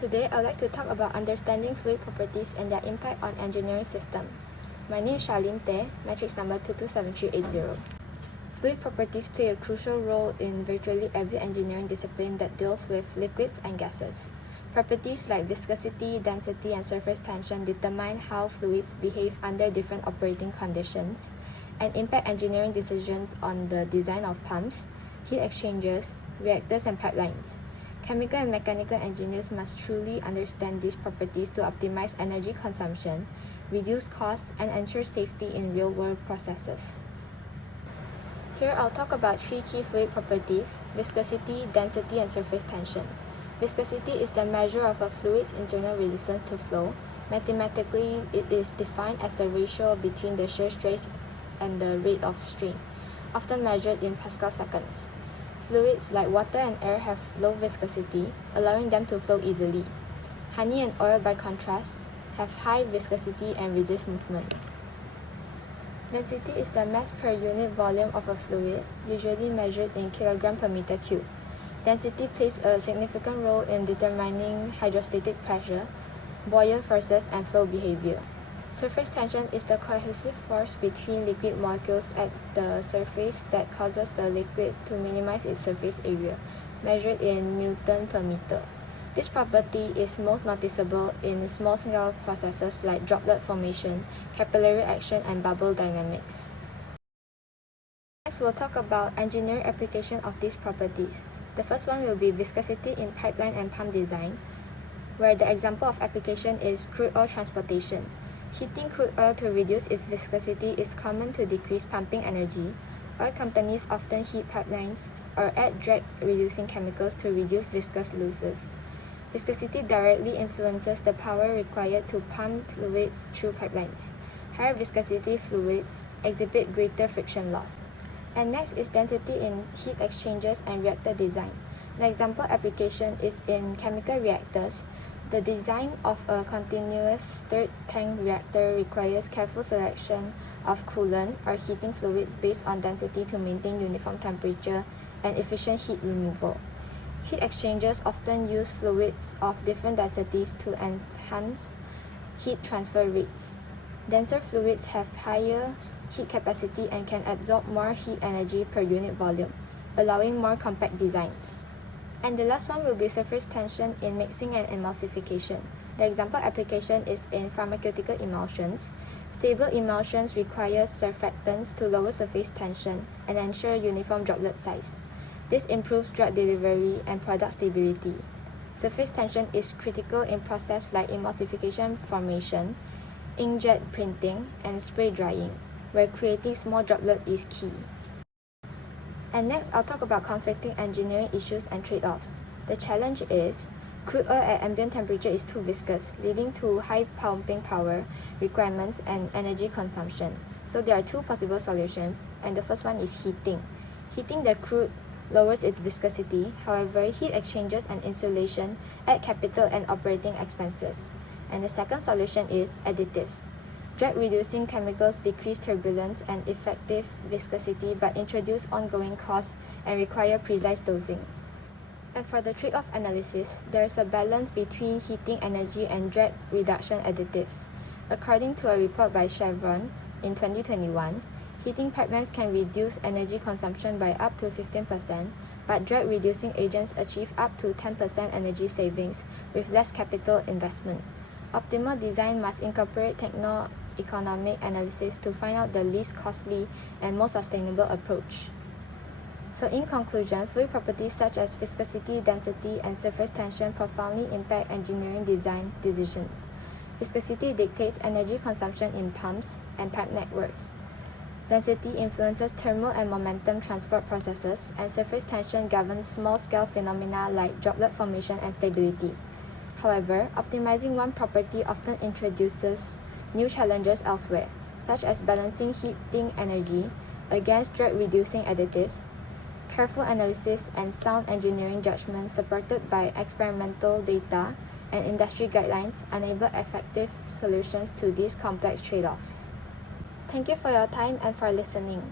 Today, I would like to talk about understanding fluid properties and their impact on engineering system. My name is CHARLENE TEH, matrix number 227380. Fluid properties play a crucial role in virtually every engineering discipline that deals with liquids and gases. Properties like viscosity, density, and surface tension determine how fluids behave under different operating conditions and impact engineering decisions on the design of pumps, heat exchangers, reactors, and pipelines. Chemical and mechanical engineers must truly understand these properties to optimize energy consumption, reduce costs, and ensure safety in real-world processes. Here I'll talk about three key fluid properties: viscosity, density, and surface tension. Viscosity is the measure of a fluid's internal resistance to flow. Mathematically, it is defined as the ratio between the shear stress and the rate of strain, often measured in Pascal seconds. Fluids like water and air have low viscosity, allowing them to flow easily. Honey and oil, by contrast, have high viscosity and resist movement. Density is the mass per unit volume of a fluid, usually measured in kilogram per meter cube. Density plays a significant role in determining hydrostatic pressure, buoyant forces, and flow behavior. Surface tension is the cohesive force between liquid molecules at the surface that causes the liquid to minimize its surface area, measured in Newton per meter. This property is most noticeable in small-scale processes like droplet formation, capillary action, and bubble dynamics. Next, we'll talk about engineering application of these properties. The first one will be viscosity in pipeline and pump design, where the example of application is crude oil transportation. Heating crude oil to reduce its viscosity is common to decrease pumping energy. Oil companies often heat pipelines or add drag-reducing chemicals to reduce viscous losses. Viscosity directly influences the power required to pump fluids through pipelines. Higher viscosity fluids exhibit greater friction loss. And next is density in heat exchangers and reactor design. An example application is in chemical reactors. The design of a continuous stirred tank reactor requires careful selection of coolant or heating fluids based on density to maintain uniform temperature and efficient heat removal. Heat exchangers often use fluids of different densities to enhance heat transfer rates. Denser fluids have higher heat capacity and can absorb more heat energy per unit volume, allowing more compact designs. And the last one will be surface tension in mixing and emulsification. The example application is in pharmaceutical emulsions. Stable emulsions require surfactants to lower surface tension and ensure uniform droplet size. This improves drug delivery and product stability. Surface tension is critical in processes like emulsification formation, inkjet printing, and spray drying, where creating small droplet is key. And next, I'll talk about conflicting engineering issues and trade-offs. The challenge is crude oil at ambient temperature is too viscous, leading to high pumping power requirements and energy consumption. So there are two possible solutions, and the first one is heating. Heating the crude lowers its viscosity. However, heat exchangers and insulation add capital and operating expenses. And the second solution is additives. Drag-reducing chemicals decrease turbulence and effective viscosity but introduce ongoing costs and require precise dosing. And for the trade-off analysis, there is a balance between heating energy and drag reduction additives. According to a report by Chevron in 2021, heating pipelines can reduce energy consumption by up to 15%, but drag-reducing agents achieve up to 10% energy savings with less capital investment. Optimal design must incorporate techno-economic analysis to find out the least costly and most sustainable approach. So in conclusion, fluid properties such as viscosity, density, and surface tension profoundly impact engineering design decisions. Viscosity dictates energy consumption in pumps and pipe networks. Density influences thermal and momentum transport processes, and surface tension governs small-scale phenomena like droplet formation and stability. However, optimizing one property often introduces new challenges elsewhere, such as balancing heating energy against drag-reducing additives. Careful analysis and sound engineering judgment supported by experimental data and industry guidelines enable effective solutions to these complex trade-offs. Thank you for your time and for listening.